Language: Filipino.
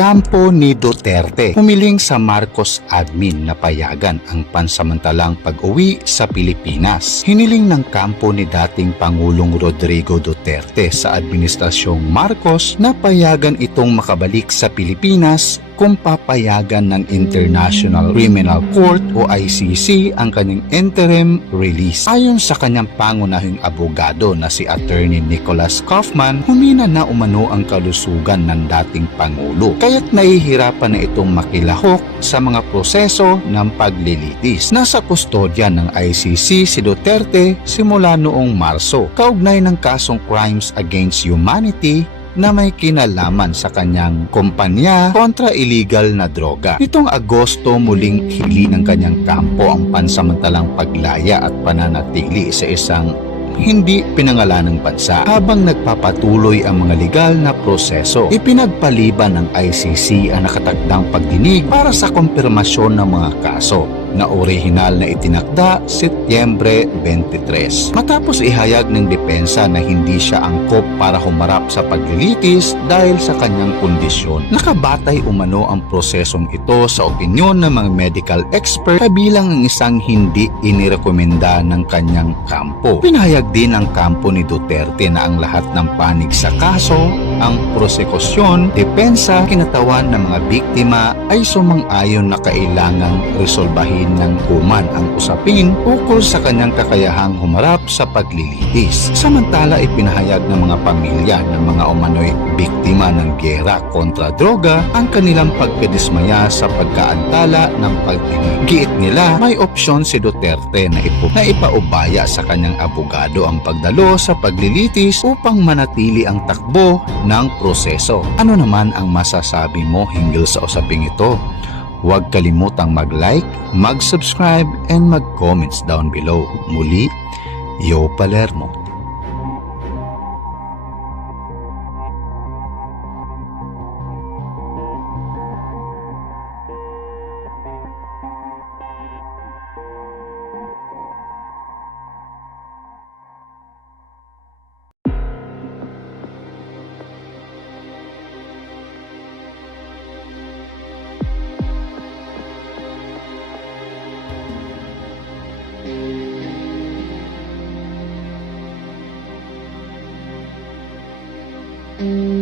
Kampo ni Duterte humiling sa Marcos admin na payagan ang pansamantalang pag-uwi sa Pilipinas. Hiniling ng kampo ni dating Pangulong Rodrigo Duterte sa Administrasyong Marcos na payagan itong makabalik sa Pilipinas kung papayagan ng International Criminal Court o ICC ang kanyang interim release. Ayon sa kanyang pangunahing abogado na si Attorney Nicholas Kaufman, humina na umano ang kalusugan ng dating Pangulo. Kaya't nahihirapan na itong makilahok sa mga proseso ng paglilitis. Nasa kustodya ng ICC si Duterte simula noong Marso. Kaugnay ng kasong Crimes Against Humanity na may kinalaman sa kanyang kumpanya kontra illegal na droga. Nitong Agosto muling hili ng kanyang kampo ang pansamantalang paglaya at pananatili sa isang hindi pinangalanang bansa habang nagpapatuloy ang mga legal na proseso. Ipinagpaliban ng ICC ang nakatakdang pagdinig para sa kumpirmasyon ng mga kaso na orihinal na itinakda Setyembre 23. Matapos ihayag ng depensa na hindi siya angkop para humarap sa paglilitis dahil sa kanyang kondisyon. Nakabatay umano ang prosesong ito sa opinyon ng mga medical expert kabilang ang isang hindi inirekomenda ng kanyang kampo. Pinahayag din ang kampo ni Duterte na ang lahat ng panig sa kaso, ang prosekusyon, depensa, kinatawan ng mga biktima ay sumang-ayon na kailangang resolbahin ng kuman ang usapin ukol sa kanyang kakayahang humarap sa paglilitis. Samantala ipinahayag ng mga pamilya ng mga umano'y biktima ng gera kontra droga ang kanilang pagkadismaya sa pagkaantala ng pagdinig. Giit nila may opsyon si Duterte na, ipo, na ipaubaya sa kanyang abogado ang pagdalo sa paglilitis upang manatili ang takbo ng proseso. Ano naman ang masasabi mo hinggil sa usaping ito? Huwag kalimutang mag-like, mag-subscribe, and mag-comments down below. Muli, Yo Palermo. Mm-hmm.